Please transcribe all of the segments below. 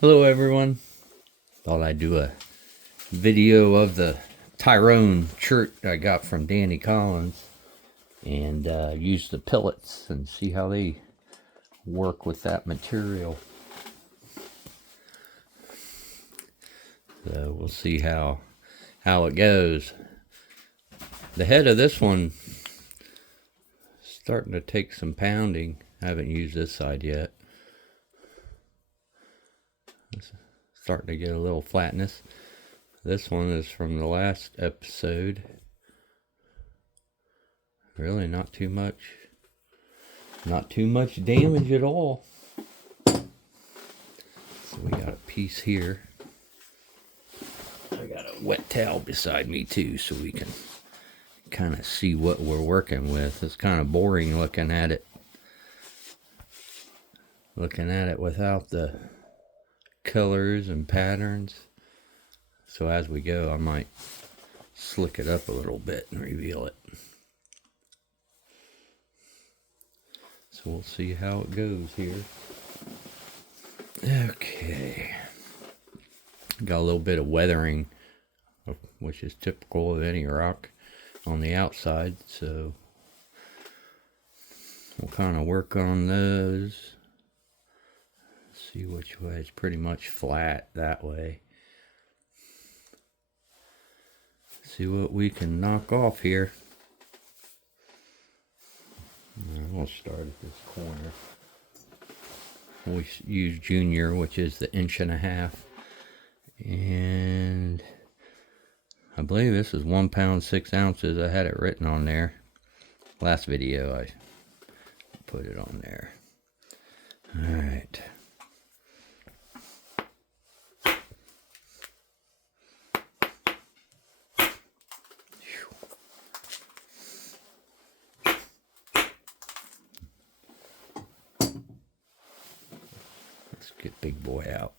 Hello everyone. Thought I'd do a video of the Tyrone chert I got from Danny Collins and use the pillets and see how they work with that material. So we'll see how it goes. The head of this one is starting to take some pounding. I haven't used this side yet. It's starting to get a little flatness. This one is from the last episode. Really not too much damage at all. So we got a piece here. I got a wet towel beside me too, so we can kind of see what we're working with. It's kind of boring looking at it without the colors and patterns. So as we go, I might slick it up a little bit and reveal it. So we'll see how it goes here. Okay. Got a little bit of weathering, which is typical of any rock on the outside. So we'll kind of work on those. See which way. It's pretty much flat that way. See what we can knock off here. We'll start at this corner. We use Junior, which is the 1.5 inches. And I believe this is 1 pound 6 ounces. I had it written on there. Last video I put it on there. Alright. Let's get big boy out.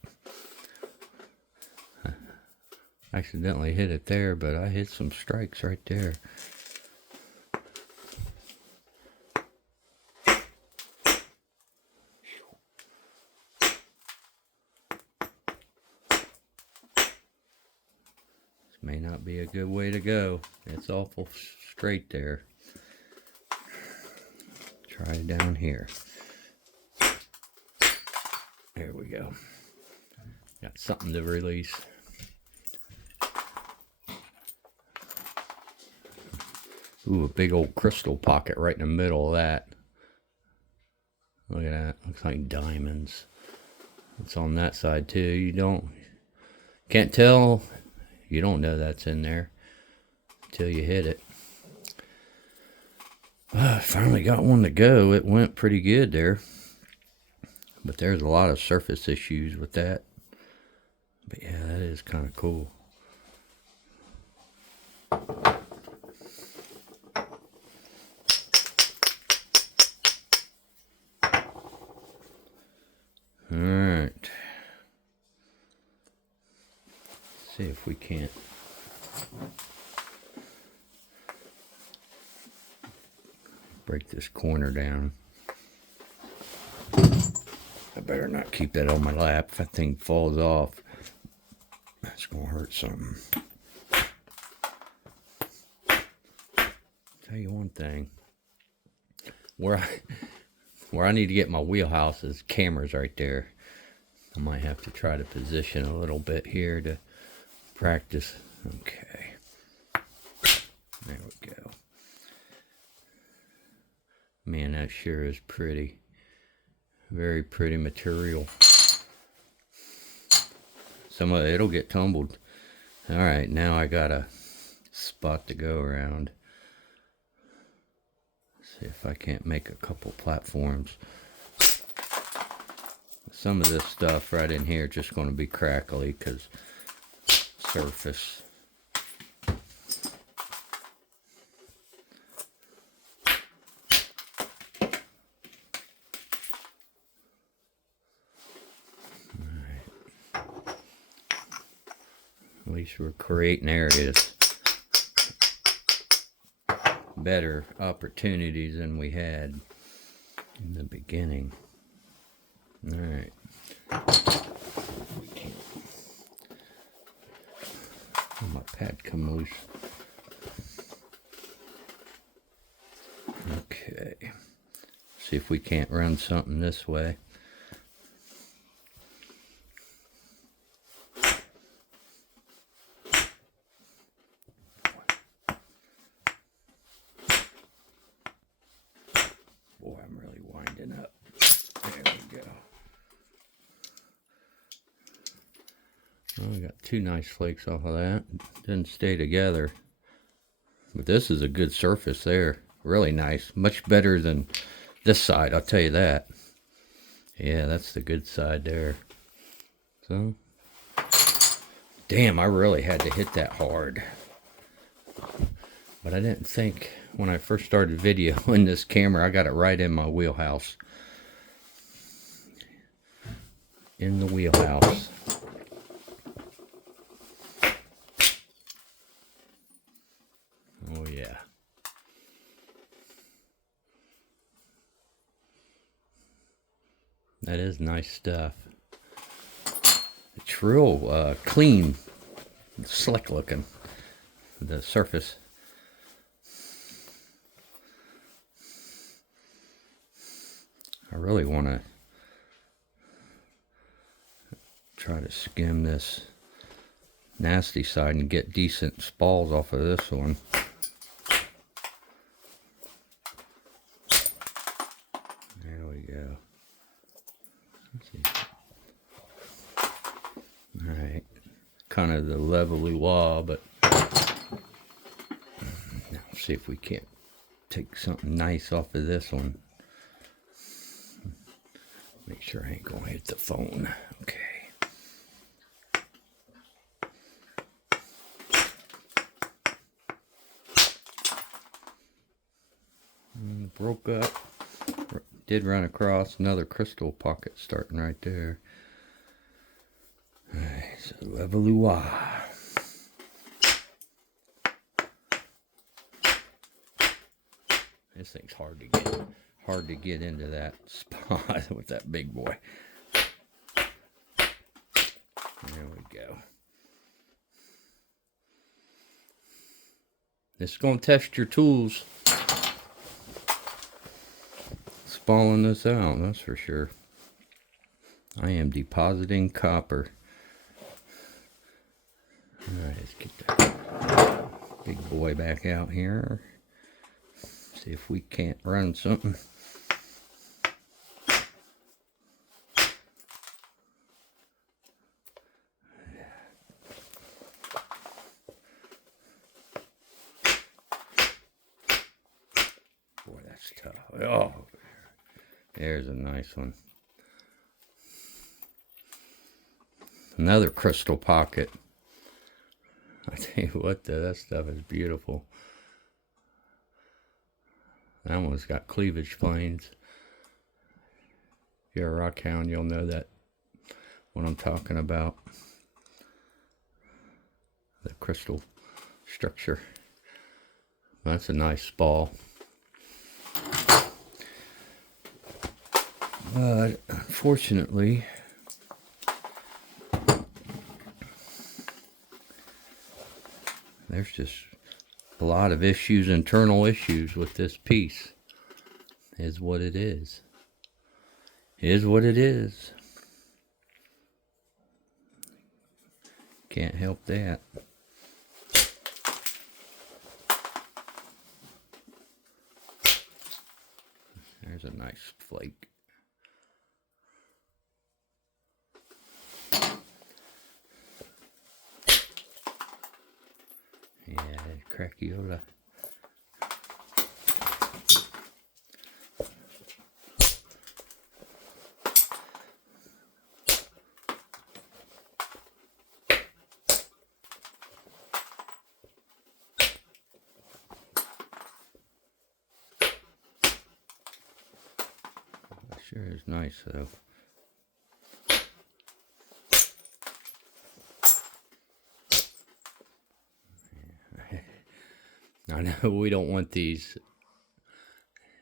Accidentally hit it there, but I hit some strikes right there. This may not be a good way to go. It's awful straight there. Try it down here. There we go. Got something to release. Ooh, a big old crystal pocket right in the middle of that. Look at that. Looks like diamonds. It's on that side too. Can't tell. You don't know that's in there until you hit it. I finally got one to go. It went pretty good there. But there's a lot of surface issues with that. But yeah, that is kind of cool. Alright. See if we can't break this corner down. I better not keep that on my lap. If that thing falls off, that's gonna hurt something. Tell you one thing. Where I need to get my wheelhouse is cameras right there. I might have to try to position a little bit here to practice. Okay. There we go. Man, that sure is pretty. Very pretty material. Some of it'll get tumbled. Alright, now I got a spot to go around. See if I can't make a couple platforms. Some of this stuff right in here is just going to be crackly because surface. At least we're creating areas. Better opportunities than we had in the beginning. Alright. See if we can't run something this way. Boy, I'm really winding up. There we go. Well, we got 2 nice flakes off of that. Didn't stay together. But this is a good surface there. Really nice. Much better than this side, I'll tell you that. Yeah, that's the good side there. So, damn, I really had to hit that hard. But I didn't think when I first started videoing this camera, I got it right in my wheelhouse. In the wheelhouse. Oh yeah. That is nice stuff. It's real clean, slick looking, the surface. I really want to try to skim this nasty side and get decent spalls off of this one. There we go. Let's see. Alright, kind of the levelly wall, but now see if we can't take something nice off of this one. Make sure I ain't gonna hit the phone. Okay. Broke up. Did run across another crystal pocket starting right there. Alright, so levelua. This thing's hard to get into that spot with that big boy. There we go. This is going to test your tools. Spalling this out, that's for sure. I am depositing copper. Alright, let's get that big boy back out here. See if we can't run something. Boy, that's tough. Oh, there's a nice one. Another crystal pocket. I tell you what, though, that stuff is beautiful. That one's got cleavage planes. If you're a rock hound, you'll know that what I'm talking about. The crystal structure. That's a nice spall. But unfortunately, there's just a lot of issues, internal issues with this piece. Is what it is. Is what it is. Can't help that. There's a nice flake. Yeah, Craciola. Sure is nice though. I know we don't want these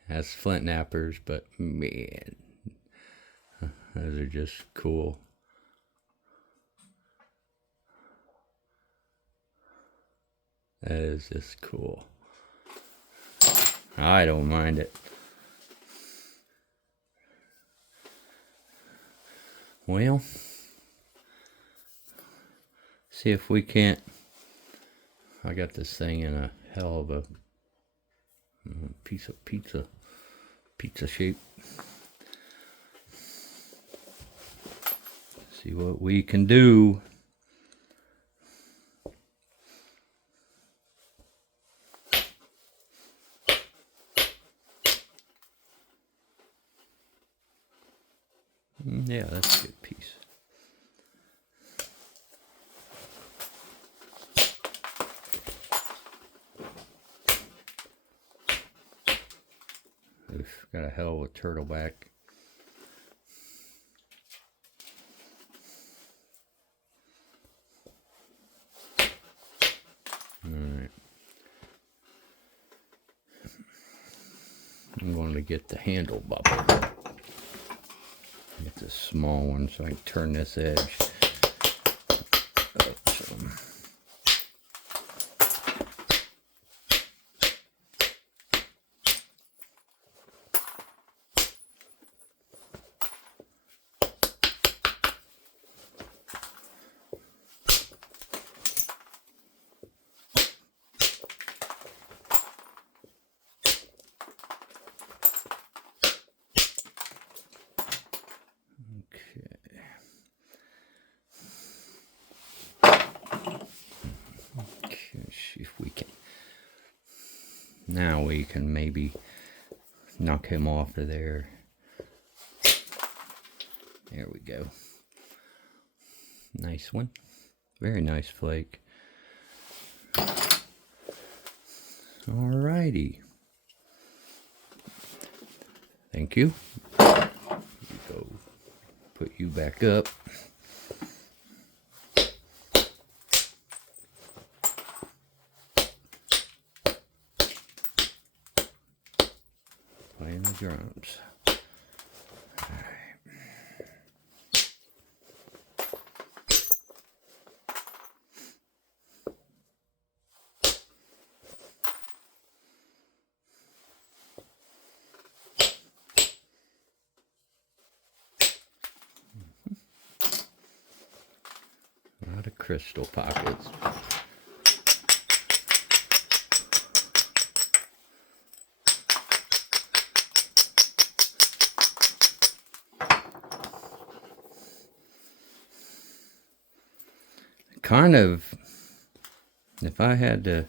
as flint knappers, but man, those are just cool. That is just cool. I don't mind it. Well, see if we can't. I got this thing in a hell of a piece of pizza shape. See what we can do. Yeah, that's a good piece. We've got a hell of a turtleback. Alright. I'm going to get the handle bubble. Get this small one so I can turn this edge up some. See if we can. Now we can maybe knock him off of there. There we go. Nice one. Very nice flake. Alrighty. Thank you. Here we go. Put you back up. Playing the drums. A lot of crystal pockets. Kind of, if I had to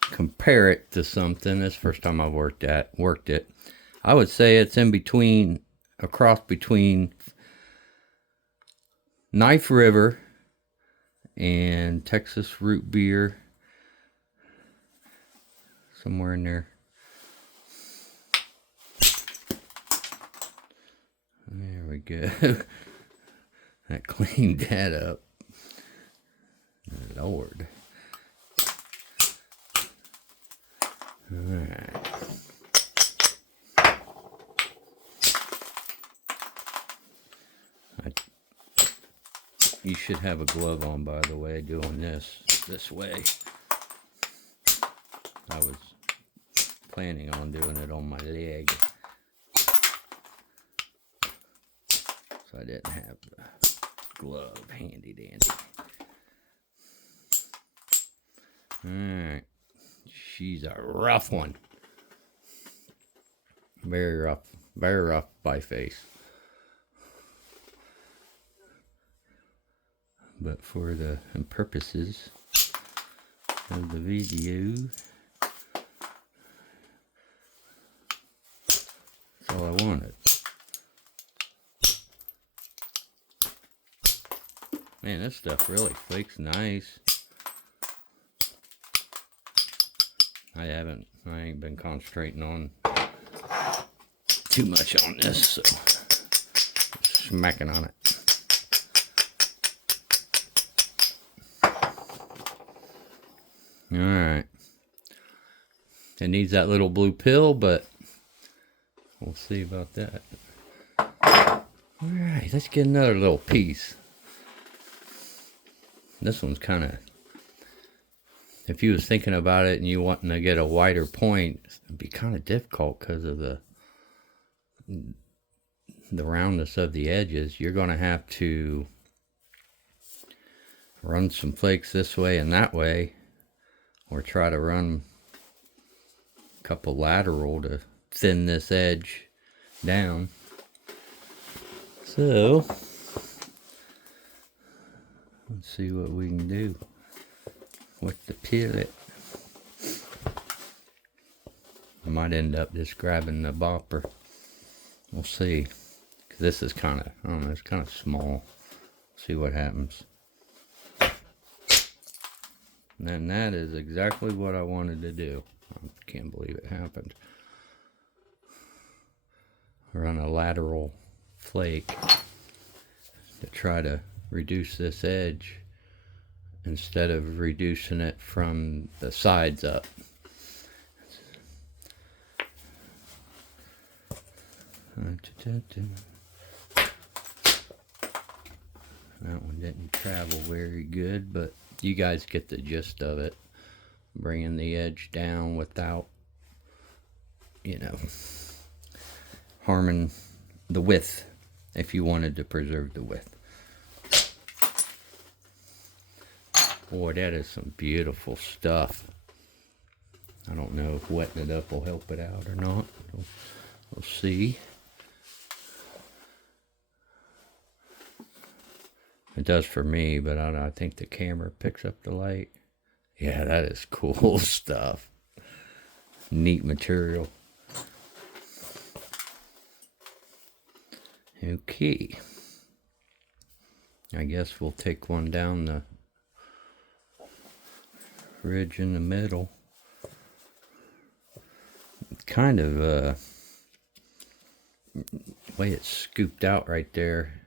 compare it to something, this is the first time I've worked it, I would say it's in between, a cross between Knife River and Texas root beer, somewhere in there. There we go. That cleaned that up. Lord. Alright. You should have a glove on, by the way, doing this way. I was planning on doing it on my leg, so I didn't have the glove handy dandy. Alright, she's a rough one. Very rough by face. But for the purposes of the video, that's all I wanted. Man, this stuff really flakes nice. I ain't been concentrating on too much on this, so smacking on it. Alright. It needs that little blue pill, but we'll see about that. Alright, let's get another little piece. This one's kind of, if you was thinking about it and you wanting to get a wider point, it'd be kind of difficult because of the the roundness of the edges, you're going to have to run some flakes this way and that way, or try to run a couple lateral to thin this edge down. So let's see what we can do with the pillet. I might end up just grabbing the bopper. We'll see. 'Cause this is kind of, I don't know, it's kind of small. See what happens. And that is exactly what I wanted to do. I can't believe it happened. Run a lateral flake to try to reduce this edge instead of reducing it from the sides up. That one didn't travel very good, but you guys get the gist of it. Bringing the edge down without, you know, harming the width if you wanted to preserve the width. Boy, that is some beautiful stuff. I don't know if wetting it up will help it out or not. We'll see. It does for me, but I think the camera picks up the light. Yeah, that is cool stuff. Neat material. Okay. I guess we'll take one down the ridge in the middle. Kind of way it's scooped out right there.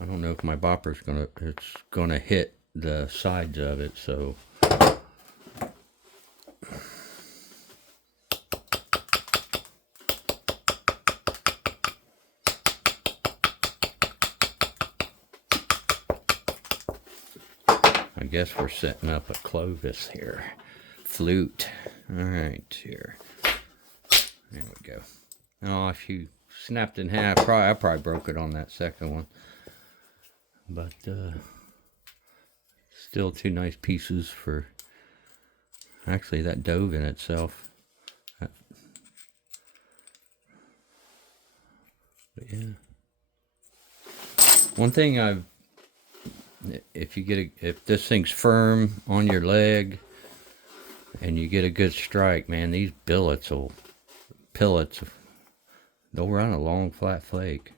I don't know if my bopper's it's gonna hit the sides of it, so I guess we're setting up a Clovis here. Flute. Alright, here. There we go. Oh, if you snapped in half, I probably broke it on that second one. But still two nice pieces for, actually that dove in itself. But yeah. One thing if this thing's firm on your leg and you get a good strike, man, these pillets, they'll run a long flat flake.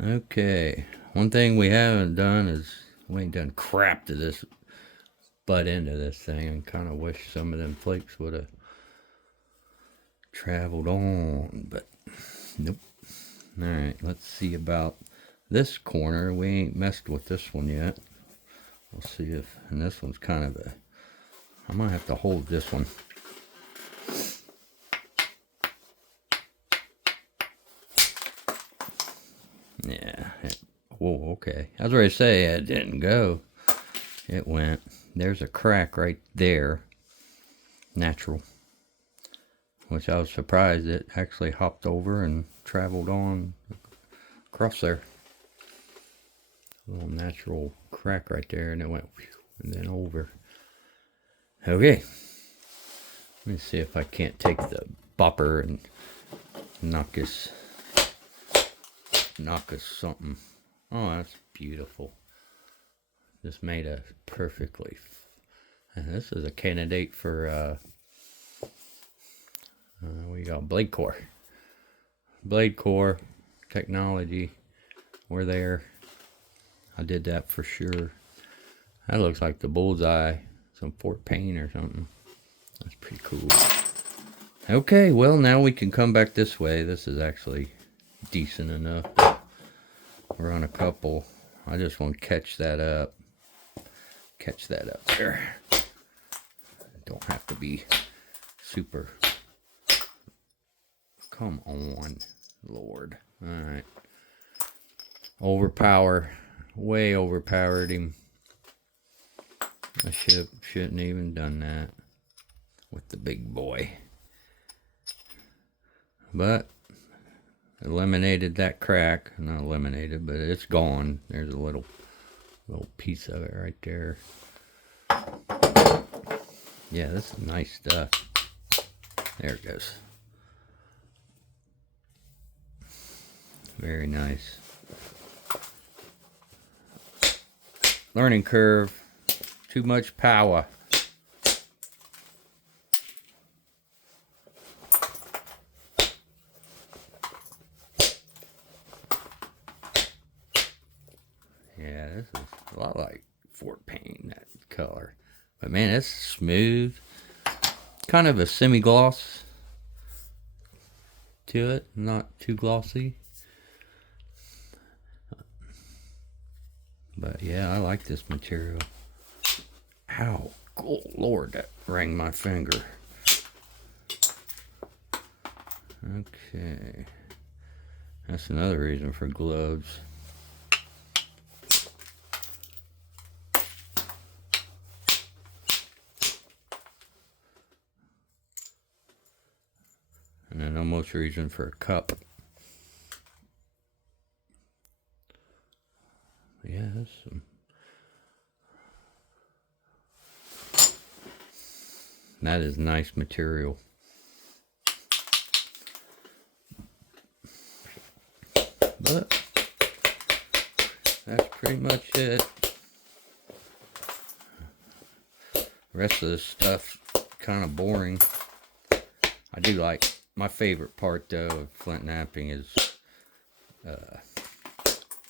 Okay, one thing we haven't done is we ain't done crap to this butt end of this thing. I kind of wish some of them flakes would have traveled on, but nope. Alright, let's see about this corner. We ain't messed with this one yet. We'll see if, and this one's kind of I might have to hold this one. Yeah. Whoa, okay. I was ready to say it didn't go. It went. There's a crack right there. Natural. Which I was surprised it actually hopped over and traveled on across there. A little natural crack right there, and it went whew, and then over. Okay. Let me see if I can't take the bopper and knock us something. Oh, that's beautiful. This made a perfectly. And this is a candidate for we got blade core. Blade core technology. We're there. I did that for sure. That looks like the bullseye. Some Fort Payne or something. That's pretty cool. Okay, well now we can come back this way. This is actually decent enough. We're on a couple. I just want to catch that up. Catch that up there. Don't have to be super. Come on, Lord. Alright. Overpower. Way overpowered him. I shouldn't even done that with the big boy. But eliminated that crack. Not eliminated, but it's gone. There's a little piece of it right there. Yeah, this is nice stuff. There it goes. Very nice. Learning curve. Too much power. Yeah, this is a lot like Fort Payne, that color. But man, it's smooth. Kind of a semi-gloss to it, not too glossy. But yeah, I like this material. Ow, oh Lord, that rang my finger. Okay, that's another reason for gloves. And then almost reason for a cup. Yeah, that's some. That is nice material. But that's pretty much it. The rest of this stuff's kind of boring. I do like, my favorite part though of flint knapping is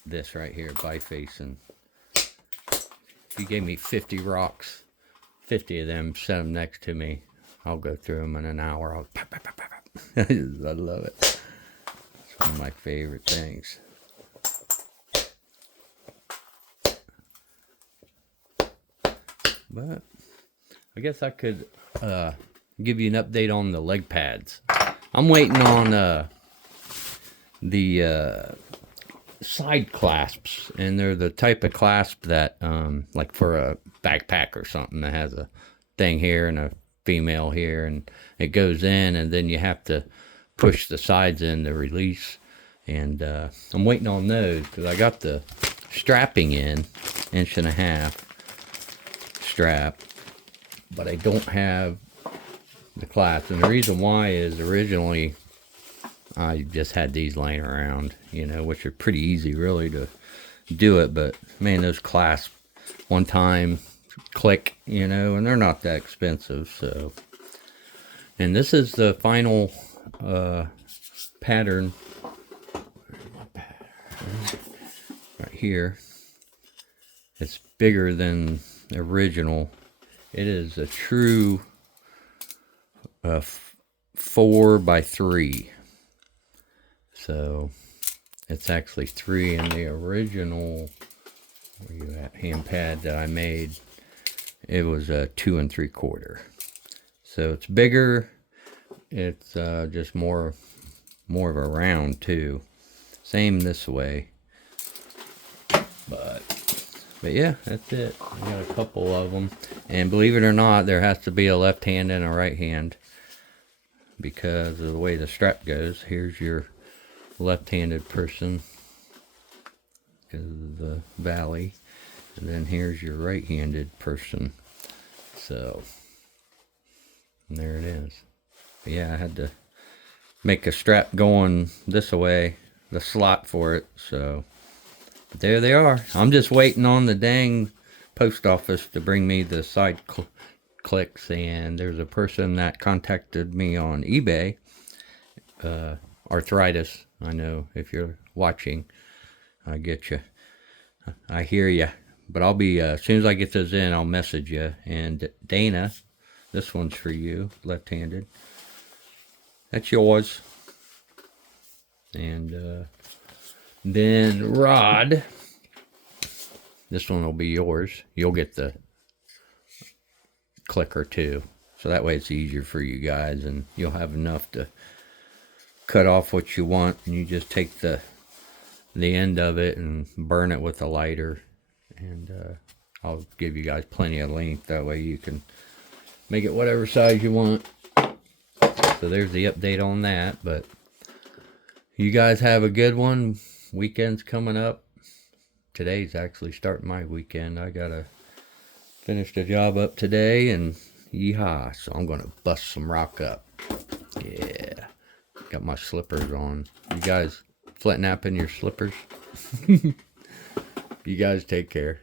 this right here, bifacing. If you gave me 50 rocks, 50 of them, set them next to me, I'll go through them in an hour. I'll pop, pop, pop, pop. I love it. It's one of my favorite things. But I guess I could give you an update on the leg pads. I'm waiting on the side clasps, and they're the type of clasp that like for a backpack or something that has a thing here and a female here, and it goes in, and then you have to push the sides in to release. And I'm waiting on those because I got the strapping in, 1.5 inch strap, but I don't have the clasp. And the reason why is originally I just had these laying around, you know, which are pretty easy really to do it, but man, those clasps, one time click, you know, and they're not that expensive. So, and this is the final pattern right here. It's bigger than the original. It is a true 4x3. So it's actually 3 in the original, where you at, hand pad that I made. It was a 2 3/4. So it's bigger. It's just more of a round too. Same this way. But yeah, that's it. I got a couple of them, and believe it or not, there has to be a left hand and a right hand because of the way the strap goes. Here's your left-handed person because of the valley, and then here's your right-handed person. So there it is. But yeah, I had to make a strap going this way, the slot for it. So but there they are. I'm just waiting on the dang post office to bring me the side clicks, and there's a person that contacted me on eBay, Arthritis. I know if you're watching, I get you. I hear you. But I'll be, as soon as I get those in, I'll message you. And Dana, this one's for you, left-handed. That's yours. And then Rod, this one will be yours. You'll get the clicker too. So that way it's easier for you guys, and you'll have enough to cut off what you want, and you just take the end of it and burn it with a lighter, and I'll give you guys plenty of length, that way you can make it whatever size you want. So there's the update on that. But You guys have a good one. Weekend's coming up. Today's actually starting my weekend. I gotta finish the job up today and yeehaw. So I'm gonna bust some rock up. Yeah. Got my slippers on. You guys flat napping your slippers? You guys take care.